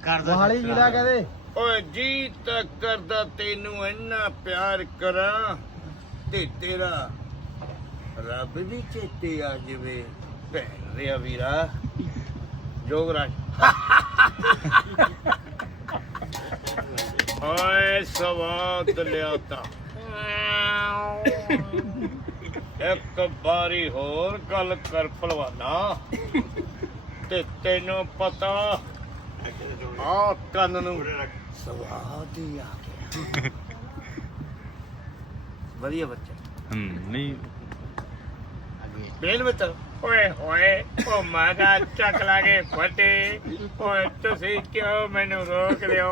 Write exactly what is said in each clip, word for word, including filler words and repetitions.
ਮੋਹਾਲੀ ਜ਼ਿਲ੍ਹਾ ਕਹਦੇ ਓਏ ਜੀ ਤੱਕ ਕਰਦਾ ਤੈਨੂੰ ਇੰਨਾ ਪਿਆਰ ਕਰਾਂ ਤੇ ਤੇਰਾ ਰੱਬ ਦੀ ਚੇਤੇ ਆ ਜਵੇ ਭੈਣ ਰਿਆ ਵੀਰਾ ਜੋਗਰਾਜ ਓਏ ਸਵਾਦ ਲਿਆਤਾ ਇੱਕ ਵਾਰੀ ਹੋਰ ਗੱਲ ਕਰ ਭਲਵਾਨਾ ਤੇ ਤੈਨੂੰ ਪਤਾ ਆ ਕੰਨ ਨੂੰ ਸਵਾਦ ਹੀ ਆ ਗਿਆ ਵਧੀਆ ਬੱਚਾ ਹੂੰ ਨਹੀਂ ਬੇਲ ਵਿੱਚ ਓਏ ਹੋਏ ਉਹ ਮਾਦਾ ਚੱਕ ਲਾਗੇ ਫਟੇ ਓਏ ਤੁਸੀਂ ਕਿਉਂ ਮੈਨੂੰ ਰੋਕ ਲਿਓ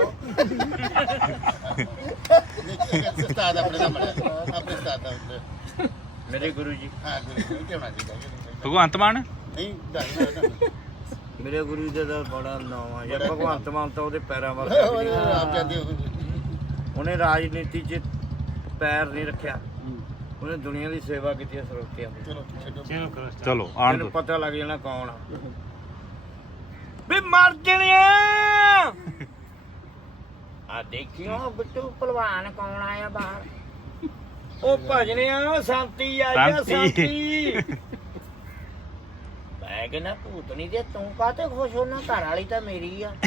ਉਸਤਾਦ ਆਪਣੇ ਦਾ ਮੜਿਆ ਆਪਣੇ ਉਸਤਾਦ ਦਾ ਮੇਰੇ ਗੁਰੂ ਜੀ ਹਾਂ ਗੁਰੂ ਕਿਉਂ ਨਾ ਜੀ ਭਗਵੰਤ ਮਾਨ ਨਹੀਂ ਦੱਸ ਮੇਰੇ ਗੁਰੂ ਜੀ ਦਾ ਬੜਾ ਨਾਮ ਆ ਜੇ ਭਗਵੰਤ ਮਾਨ ਤਾਂ ਉਹਦੇ ਪੈਰਾਂ ਵੱਲ ਆਪ ਜਾਂਦੇ ਹੋ ਉਹਨੇ ਰਾਜਨੀਤੀ 'ਚ ਪੈਰ ਨਹੀਂ ਰੱਖਿਆ ਉਹਨੇ ਦੁਨੀਆ ਦੀ ਸੇਵਾ ਕੀਤੀ ਸਰੋਤਿਆਂ ਦੀ ਚਲੋ ਛੱਡੋ ਚਲੋ ਆਣ ਮੈਨੂੰ ਦੋ ਪਤਾ ਲੱਗ ਜਾਣਾ ਕੌਣ ਆ ਵੀ ਮਰ ਜਣਿਆ ਆ ਦੇਖਿਓ ਬਿੱਟੂ ਭਲਵਾਨ ਕੌਣ ਆਇਆ ਬਾਹਰ ਉਹ ਭਜਨਿਆ ਸ਼ਾਂਤੀ ਆ ਜਾ ਸ਼ਾਂਤੀ ਮੈਂ ਕਹਿੰਦਾ ਭੂਤਣੀ ਦੇ ਤੂੰ ਕਾਹਤੇ ਖੁਸ਼ ਹੋਣਾ ਘਰ ਵਾਲੀ ਤਾਂ ਮੇਰੀ ਆ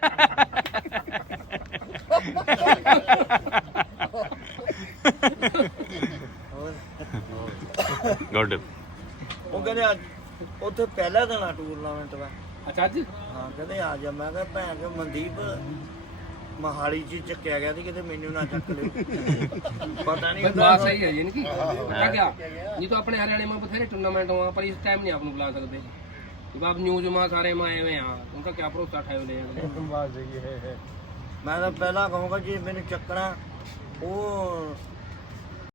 ਗੁੱਡ ਉਹ ਕਹਿੰਦੇ ਅੱਜ ਉੱਥੇ ਪਹਿਲਾ ਦਿਨ ਆ ਟੂਰਨਾਮੈਂਟ ਦਾ ਅੱਛਾ ਅੱਜ ਹਾਂ ਕਹਿੰਦੇ ਆ ਜਾ ਮੈਂ ਕਿਹਾ ਭੈਣ ਕੇ ਮਨਦੀਪ ਮਹਾਲੀ ਚ ਚੱਕਿਆ ਗਿਆ ਸੀ ਕਿਤੇ ਮੈਨੂੰ ਨਾ ਚੱਕ ਲਿਓ ਪਤਾ ਨਹੀਂ बात सही है इनकी क्या क्या ये तो अपने हरियाणा में बथेरे टूर्नामेंट हुआ पर इस टाइम नहीं आप बुला सकते जब आप न्यूज में सारे में आए हुए हैं उनका क्या भरोसा उठाए हुए ਮੈਂ ਤਾਂ ਪਹਿਲਾਂ ਕਹੂੰਗਾ ਜੇ ਮੈਨੂੰ ਚੱਕਣਾ